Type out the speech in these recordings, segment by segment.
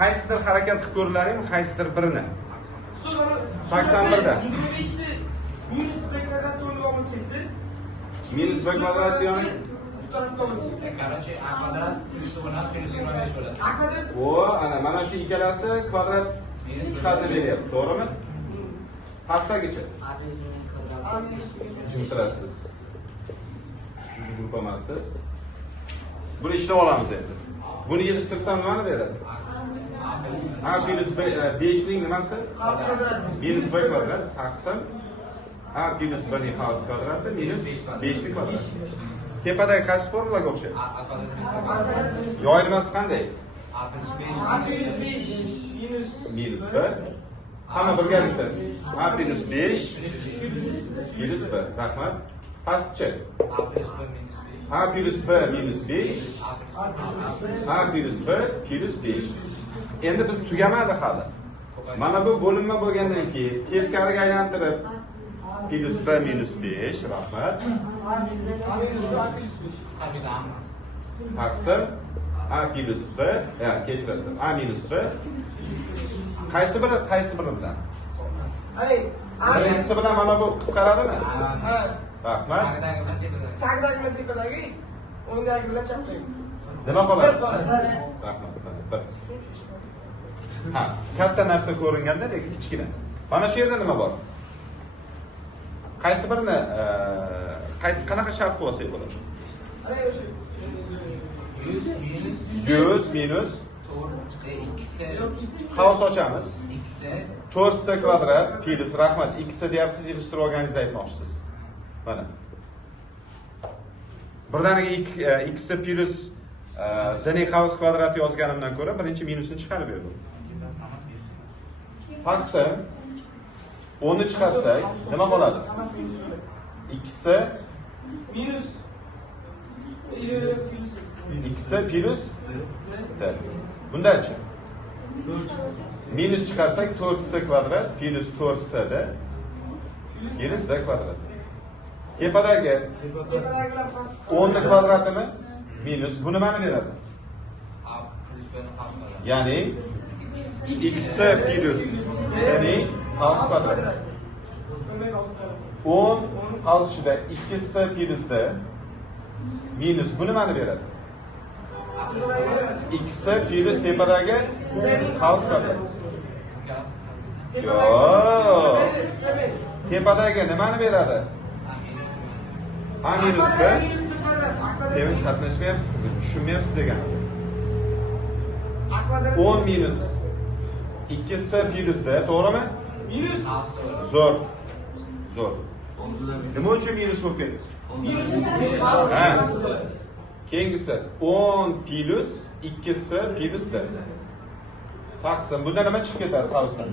qaysidir harakat qilib ko'rilaring, qaysidir birini. 81 da. 25 ni minus b kvadrat o'ngga olib chekdi. Minus b kvadrat yani Bu tarafga olib chekdi. Короче, a kvadrat plus 1 minus 25 bo'ladi. A kvadrat o ana mana shu ikkalasi kvadrat chiqazib beryapti, to'g'rimi? Pastdagicha. A minus b. Jimsirasiz. Grup emassiz. Buni ishlab olamiz endi. Buni yig'ishtirsam nimani beradi? A minus 5 ning nimasi? Qavs kvadrat. Minus b kvadrat taqsim A minus 1 ning qavs kvadrati minus 5 ning kvadrati. Tepadagi qaysi formulaga o'xshaydi? a kvadrat A kvadrat minus Yoyilmasi qanday? a plus 5 A minus 5 minus Minus 1. Hamma birgalikda. A minus 5 minus 1. Rahmat. Pastchi. a plus 1 minus 5 A plus 1 minus 5 A plus 1 plus 5. Endi biz tugamadi hali. Mana bu bo'linma bo'lgandan keyin teskariga aylantirib plus 1 minus 5 rahmat. A minus b A plus 5. sabita hammasi. Taqsim A plus 1 ya kechirasiz. A minus 1 qaysi biri bilan? Hani A Birinchisi bilan mana bu qisqaradimi? ha Rahmat. Tagidagi bilan tepadagi. chaqdagi bilan tepadagi o'ngdagi bilan chapdagi. Nima qoladi? Bir qoladi. Rahmat. Bir. Ha, katta narsa ko'ringanda lekin kichkina. Mana shu yerda nima bor? Qaysi birini qanaqa shart qo'ysak bo'ladi? Ana o'sha 100 minus 2 qavs ochamiz. 2 4s kvadrat plus rahmat 2s deyapsiz, yig'ishtirib olganingizni aytmoqchisiz. Mana. Birdaniga x plus dini qavs kvadrat yozganimdan ko'ra birinchi minusni chiqarib berdim. Taqsim 10 ni chiqarsak nima bo'ladi? hammasi minus bo'ladi. Ikkisi Minus ikkisi plus d. Bundachi? Minus chiqarsak 4s kvadrat plus 4s d plus d kvadrat. Tepadagi tepadagi bilan past 10 ni kvadratimi? Minus bu nimani beradi? a plus 1 ni qavs kvadrat. Ya'ni x plus ya'ni qavs kvadrat. Qisqacha qavs kvadrat. 10 qavs ichida 2s plus d minus bu nimani beradi? x plus tepadagi qavs kvadrat. Tepadagi nimani beradi? A minus b. Sevinch qatnashmayapsiz, tushunmayapsiz degan. 10 minus 2s plus d, to'g'rimi? Minus Zo'r. Zo'r. Nima uchun minus bo'lib ketdi? minus Ha. Keyingisi 10 plus 2s plus d. Taqsim bunda nima chiqib ketadi qavsdan?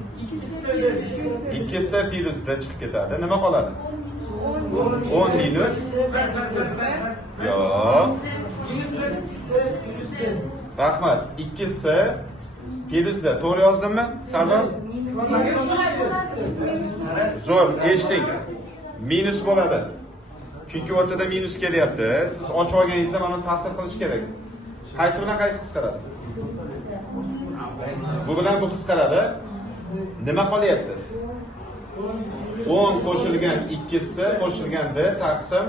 2s plus d chiqib ketadi. Nima qoladi? 10 minus yo'q. Rahmat. 2s plus d. To'g'ri yozdimmi? Sardor? Zo'r, eshiting. Minus bo'ladi. Chunki o'rtada minus kelyapti. Siz ochib olganingizda mana ta'sir qilish kerak. Qaysi bilan qaysi qisqaradi? Bu bilan bu qisqaradi. Nima qolyapti? 10 qo'shilgan 2s qo'shilgan d taqsim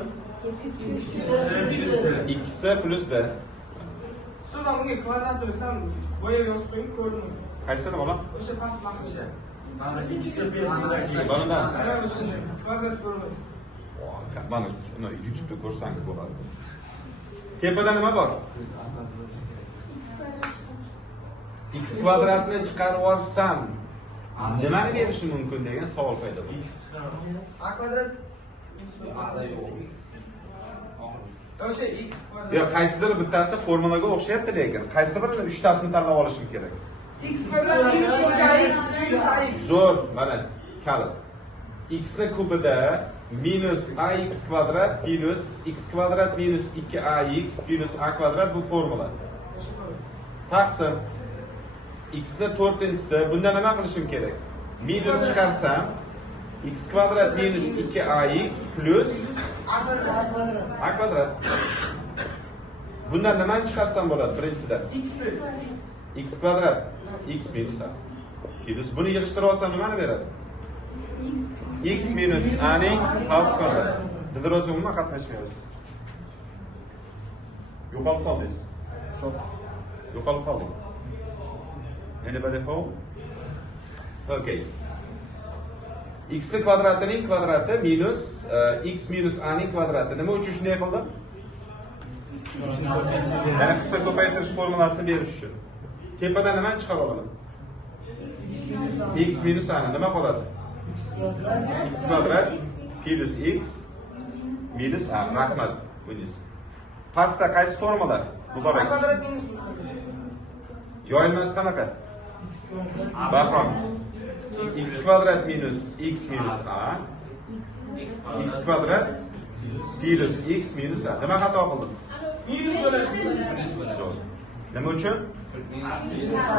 2s plus d. So'ra unga kvadratni san bo'yab yozib qo'ying, ko'rdingmi? Qaysini bola? O'sha past mahmusha. Banadan. Ana o'sha kvadrat ko'rmay. Mana uni YouTube'da ko'rsangiz bo'ladi. Tepada nima bor? X kvadratni chiqarib olsam nimani berishi mumkin degan savol paydo bo'ldi. A kvadrat a'da yo'q. o'sha x kvadrat. Yo, qaysidir bittasi formulaga o'xshayapti lekin qaysi birini 3 tasini tanlab olishim kerak. X kvadrat minus 4x plus ax. Zo'r, mana kalit. X ni kubida minus ax kvadrat plus x kvadrat minus 2ax plus a kvadrat bu formula. Taqsim x ni 4-inchisi bunda nima qilishim kerak? Minus chiqarsam x kvadrat minus 2ax plus a kvadrat. Bundan nimani chiqarsam bo'ladi birinchisidan? X ni x kvadrat x minus a. Plus buni yig'ishtirib olsam nimani beradi? X minus a ning false kvadrat. Dilroz umuman qatnashmayapsiz. Yo'qolib qoldingiz. Yo'qolib qoldik. Anybody home? Okay. X kvadratining kvadrati minus x minus a ning kvadrati. Nima uchun shunday qildim? Yana qisqa ko'paytirish formulasini berish uchun. Tepadan nimani chiqarib olaman? X minus a nima qoladi? X kvadrat plus x minus a. Rahmat. Buyursiz. Pastda qaysi formula? Muborak. A kvadrat minus Yoyilmasi qanaqa? Bahrom. X kvadrat minus x minus a. X kvadrat plus x minus a. Nima xato qildim? minus bo'ladi. Zo'r. Nima uchun?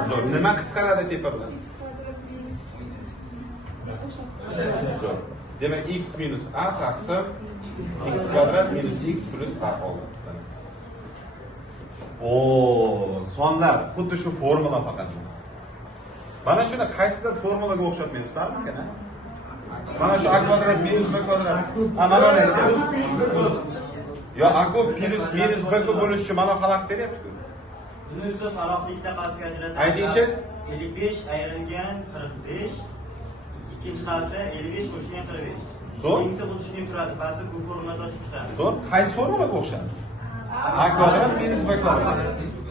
Zo'r. Nima qisqaradi tepa bilan? Zo'r. Demak x minus a taqsim x kvadrat minus x plus a qoldi. Sonlar xuddi shu formula faqat. Mana shuni qaysidir formulaga o'xshatmayapsizlarmi kana? Mana shu a kvadrat minus b kvadrat. Mana aytamiz. Yo, a kub plus minus b kub bo'lish uchun mana xalaq beryapti-ku. Buni ustoz aloqlikda qasga ajratadi. Aytingchi? 55 ayrilgan 45. Ikkinchi qasi 55 qo'shilgan 45. Zo'r. Ikkinchisi bu tushunib turadi. Pasti bu formulada ochib chiqadi. Zo'r. Qaysi formulaga o'xshadi? A kvadrat minus b kvadrat.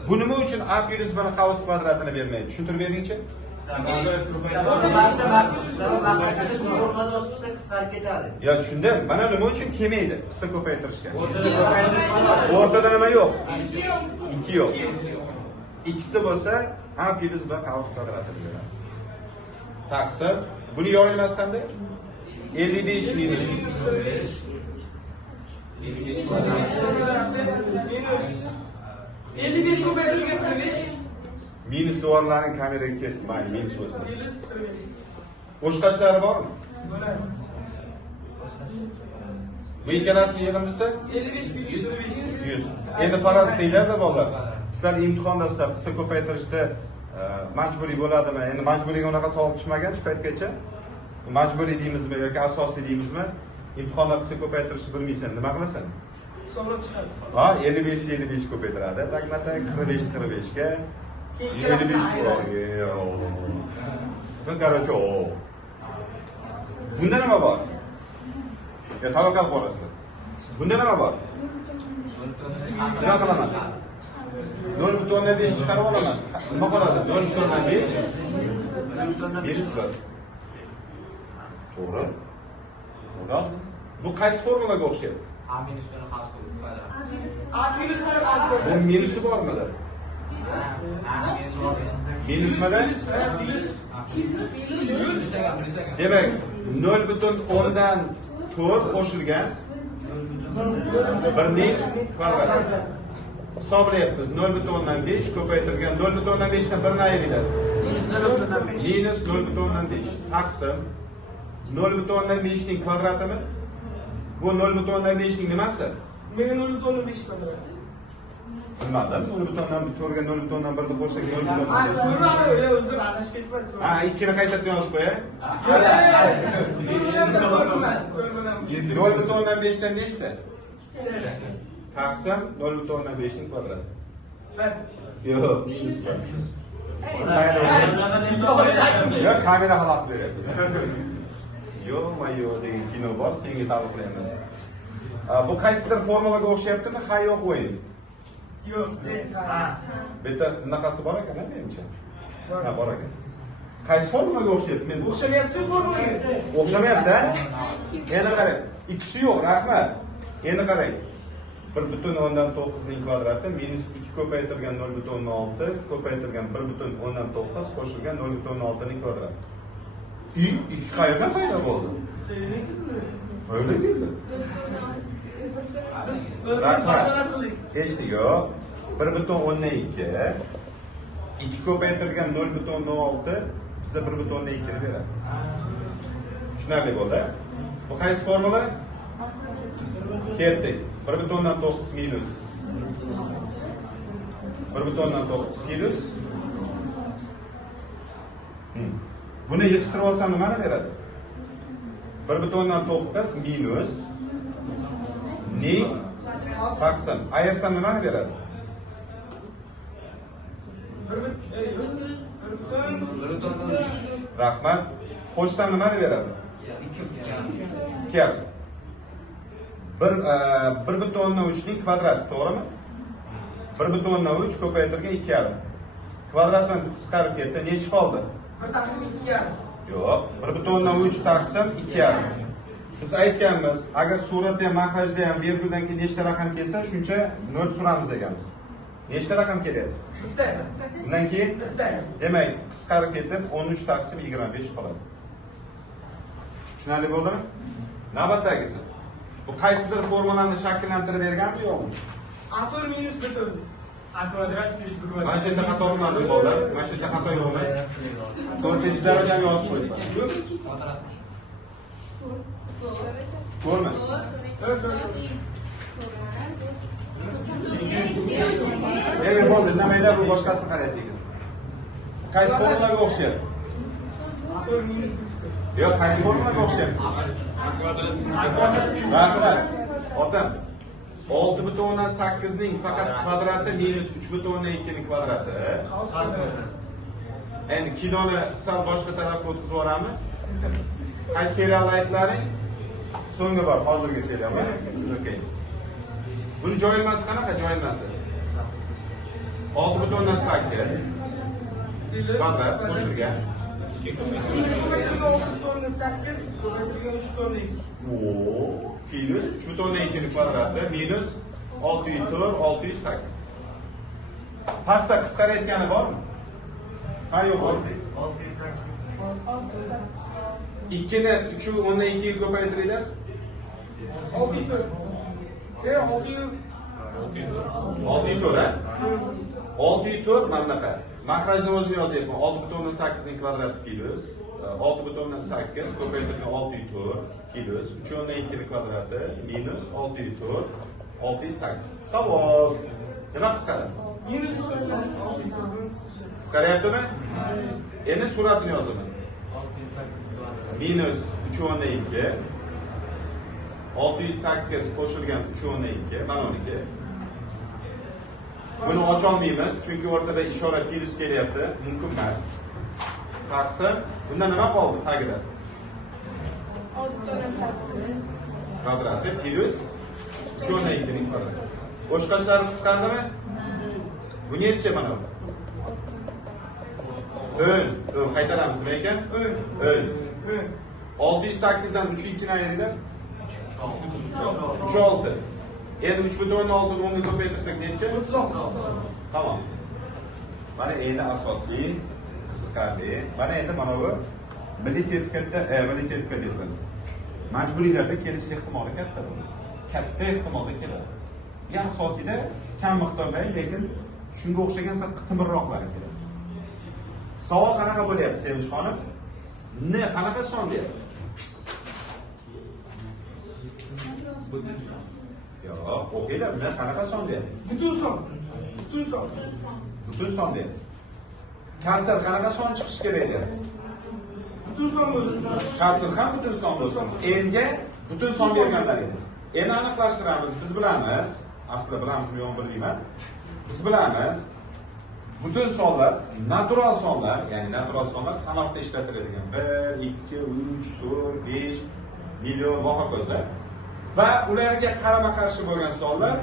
Bu nima uchun a plus b ning qavs kvadratini bermaydi? Tushuntirib beringchi? Yo, tushundim. Mana nima uchun kelmaydi? Qisqa ko'paytirishga. O'rtada nima yo'q? 2 yo'q. Ikkisi bo'lsa a plus b qavs kvadratini beradi. Taqsim buni yoyilmasi qanday? 55 minus minus 55 ko'paytirilgan 45 minus to'g'rilarning kameraga ketdi. Mayli, minus bo'lsin. minus 45. Boshqachalari bormi? Bo'ladi. Bu ikkalasi yig'indisi 55 minus 45. 100. Endi faraz qilinglar bolalar. Sizlar imtihonda sizlar qisqa ko'paytirishda majburiy bo'ladimi? Endi majburiyga unaqa savol tushmagan shu paytgacha. Majburiy deymizmi yoki asosiy deymizmi? Imtihonda qisqa ko'paytirishni bilmaysan, nima qilasan? Hisoblab chiqadi. Ha, 55 ko'paytiradi. Takmata 45 ga 55 bu короче, bunda nima bor? Ya tavakkal qo'rasizlar. Bunda nima bor? Nima qilaman? 0.5 chiqarib olaman. Nima qoladi? 0.5 5 bor. To'g'ri. Bu qaysi formulaga o'xshaydi? A minus bni xavf kvadrat. A minus bilan A Bu minusi bormidi? Minusmada? Demak, 0.10 dan 4 qo'shilgan 1 ning kvadrati. Hisoblayapmiz. 0.5 ko'paytirgan 0.5 dan 1 ni ayriladi. Minus 0.5 taqsim 0.5 ning kvadratimi? Bu 0.5 ning nimasi? Meni 0.5 kvadrat. Bilmadim. 0.4 ga 0.1 ni qo'shsak 0.5. Ko'rmadi, o'zim adashib ketibman. Ha, ikkini qaytarib yozib qo'yay. 0.5 dan nechta? Taqsim 0.5 ning kvadrati. Yo'q, minus bor. Yo, kamera xalaq beryapti. Yo'q, mayo degan kino bor, senga taalluqlaymiz. Bu qaysidir formulaga o'xshayaptimi? Ha, yo'q o'yin. Yo'q, ha. Bu yerda bunaqasi bor ekan, menimcha. Ha, bor ekan. Qaysi formulaga o'xshayapti? Men O'xshamayapti formulaga. o'xshamayapti, ha? Endi qarang, ikkisi yo'q, rahmat. Endi qarang. 1.9 ning kvadrati minus 2 ko'paytirgan 0.6 ko'paytirgan 1.9 qo'shilgan 0.6 ning kvadrati. Ikki qayerdan paydo bo'ldi? O'yla keldi. Biz mashg'ulot qildik. Hech yo'q. 1.12 2 ko'paytirgan 0.6 bizga 1.2 ni beradi. Tushunarli bo'ldi. Bu qaysi formula? Ketdik. 1.9 minus 1.9 minus Buni yig'ishtirib olsam nimani beradi? 1/9 minus ning taqsim. Ayirsam nimani beradi? Rahmat. Qo'shsam nimani beradi? 2. 1/3 ning kvadrati, to'g'rimi? 1/3 ko'paytirgan 2,5. Kvadratdan qisqarib ketdi. Nechi qoldi? 1 taqsim 2,5. Yo'q, 1/3 taqsim 2,5. Biz aytganmiz, agar suratda ham, mahrajda ham virguldan keyin nechta raqam kelsa, shuncha 0 suramiz deganmiz. Nechta raqam kelyapti? Bitta. Undan keyin Bitta. demak, qisqarib ketib 13 taqsim 25 qoladi. Tushunarli bo'ldimi? Navbatdagisi. Bu qaysidir formalarni shakllantirib berganmi yo'qmi? A4 minus 1/4. A kvadrat plus B kvadrat. Mana shu yerda xato qilmadim bolalar. Mana shu yerda xato yo'qmi? 4-darajani yozib qo'ydik. Ko'rmi? Bo'ldi, nimalar bu boshqasini qarayapti ekan. Qaysi formulaga o'xshayapti? A4 minus 1/4. Yo'q, qaysi formulaga o'xshayapti? Rahmat. Otam. 6/8 ning faqat kvadrati minus 3/2 ning kvadrati. Endi kiloni sal boshqa tarafga o'tkazib yuboramiz. Qaysi serialni aytlaring? So'nggi bor, hozirgi serialmi? Okey. Buni joyilmasi qanaqa joyilmasi? 6/8 kvadrat qo'shilgan. 3/8 3/2. Plus 3/2 ning kvadrati minus 6/4 Pastda qisqarayotgani bormi? Ha, yo'q bo'ldi. 2 ni 3/2 ga ko'paytiringlar. 6/4. 6/4. 6/4 ha? 6/4 mana bunaqa. Mahrajni o'zini yozyapman. 6/8 ning kvadrati plus 6/8 ko'paytirgan 6/4 plus 3/2 ning kvadrati minus 6/4 6/8. Savol. Nima qisqaradi? Minus Qisqaryaptimi? Endi suratini yozaman. Minus 3/2 608 qo'shilgan 3/2 mana 12. Buni ocha olmaymiz, chunki o'rtada ishora plus kelyapti, mumkin emas. Taqsim, bunda nima qoldi tagida? Kvadrati plus 3/2 ning kvadrati. Boshqalari qisqardimi? Bu necha mana bu? O'l qaytaramiz nima ekan? O'l. 608 dan 3/2 ni ayringlar. 3/6. Endi 3/6 ni 10 ga ko'paytirsak necha? 36. Tamam. Mana endi asosiy qiziqarli. Mana endi mana bu milliy sertifikat deyiladi. Majburiylarda kelish ehtimoli katta. Katta ehtimolda keladi. Bu asosiyda kam miqdorda, lekin shunga o'xshagan sal qitimroqlari keladi. Savol qanaqa bo'lyapti, Sevinch xonim? Ne qanaqa son deyapti? Yo'q, o'qinglar, ne qanaqa son deyapti? Butun son. Butun son. Butun son deyapti. Kasr qanaqa son chiqishi kerak deyapti? Butun son bo'lsin. Kasr ham butun son bo'lsin. Enga butun son berganlar edi. Endi aniqlashtiramiz. Biz bilamiz, aslida bilamizmi yo'qmi bilmayman. Biz bilamiz. Butun sonlar, natural sonlar, ya'ni natural sonlar sanoqda ishlatiladigan 1, 2, 3, 4, 5 million va hokazo. Va ularga qarama-qarshi bo'lgan sonlar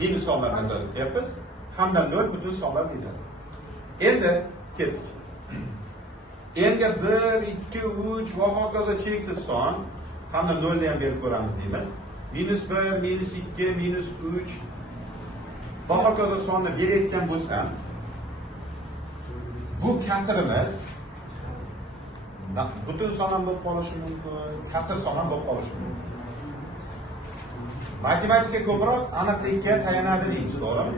minus sonlar nazarda tutyapmiz. Hamda 4 butun sonlar deyiladi. Endi ketdik. Enga 1, 2, 3 va hokazo cheksiz son hamda 0 ni ham berib ko'ramiz deymiz. Minus 1, minus 2, minus 3 va hokazo sonni berayotgan bo'lsam, bu kasrimiz butun son ham bo'lib qolishi mumkin, kasr son ham bo'lib qolishi mumkin. Matematika ko'proq aniqlikka tayanadi deymiz, to'g'rimi?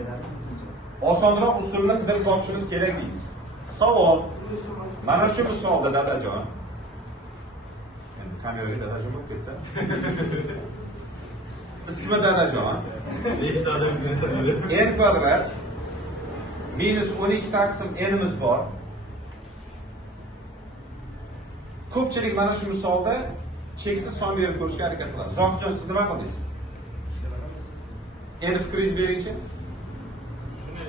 Osonroq usulni qidirib topishimiz kerak deymiz. Savol. Mana shu misolda dadajon. Endi kameraga dadajon bo'lib ketdi. Ismi dadajon. N kvadrat minus 12 taqsim n'imiz bor. Ko'pchilik mana shu misolda cheksiz son berib ko'rishga harakat qiladi. Zohidjon, siz nima qildingiz? Endi fikringizni beringchi. Shuni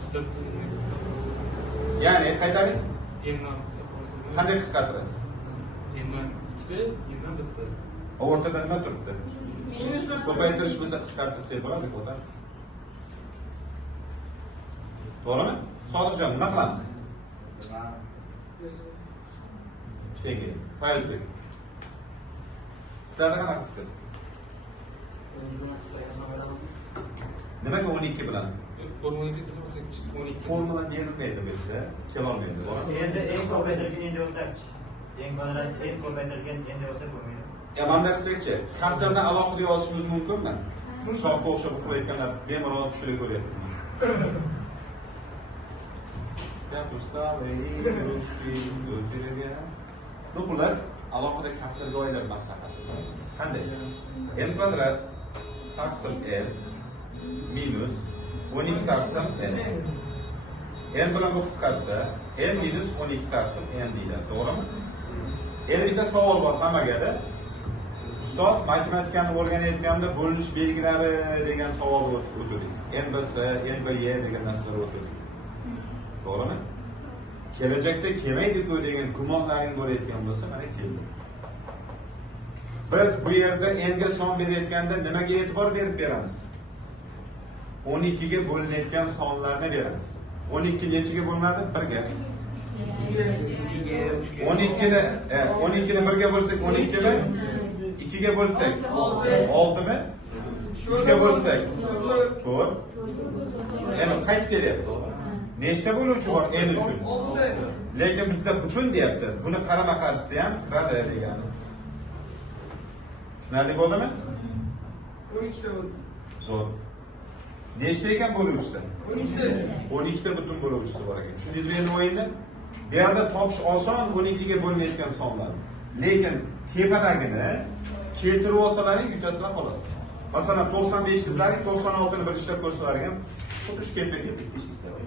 bitta Ya'ni qaytaring. endan qisqartirasiz. Qanday qisqartirasiz? Endan ikkita, endan bitta. O'rtada nima turibdi? Minus 4. Ko'paytirish bo'lsa qisqartirsak bo'ladi, ko'tar. To'g'rimi? Sodiqjon, nima qilamiz? Senga, Fayzbek. Sizlarda qanaqa fikr? Nimaga 12 bilan? Formulaga kirmasak 12. Formula berilmaydi bizda, kelolmaydi. Endi eng ko'paytirilgan endi o'rsak. Eng ko'paytirilgan endi o'rsak bo'lmaydi. Manda qilsakchi, kassadan alohida yozishimiz mumkinmi? Shohga o'xshab qilayotganlar bemalol tushirib ko'ryapti. Ну, xullas, alohida kasrga olingan maslahat. Qanday? N kvadrat taqsim N minus 12 taqsim N. N bilan bu qisqarsa, N minus 12 taqsim N deyiladi, to'g'rimi? Endi bitta savol bor hammagada. Ustoz matematikani o'rganayotganda bo'linish belgilari degan savol o'tirdik. NBS, NBY degan narsalar o'tirdik. To'g'rimi? Kelajakda kelmaydi-ku degan gumonlaring bo'layotgan bo'lsa, mana keldi. Biz bu yerda n ga son berayotganda nimaga e'tibor berib beramiz? 12 ga bo'linayotgan sonlarni beramiz. 12 nechiga bo'linadi? 1 ga. 12 ni 1 ga bo'lsak 12 mi? 2 ga bo'lsak 6 mi? 3 ga bo'lsak 4. Endi qaytib kelyapti. Nechta bo'luvchi bor n uchun? Lekin bizda butun deyapti. Buni qarama qarshisi ham kiradi degani. Tushunarli bo'ldimi? 12 ta bo'ldi. Zo'r. Nechta ekan bo'luvchisi? 12 ta. 12 ta butun bo'luvchisi bor ekan. Tushundingizmi endi o'yinni? Bu yerda topish oson 12 ga bo'linayotgan sonlar. Lekin tepadagini keltirib olsalaring yutasizlar xolos. Masalan 95 deblaring 96 ni bir ishlab ko'rsalaring ham xuddi shu ketma-ket ish istaydi.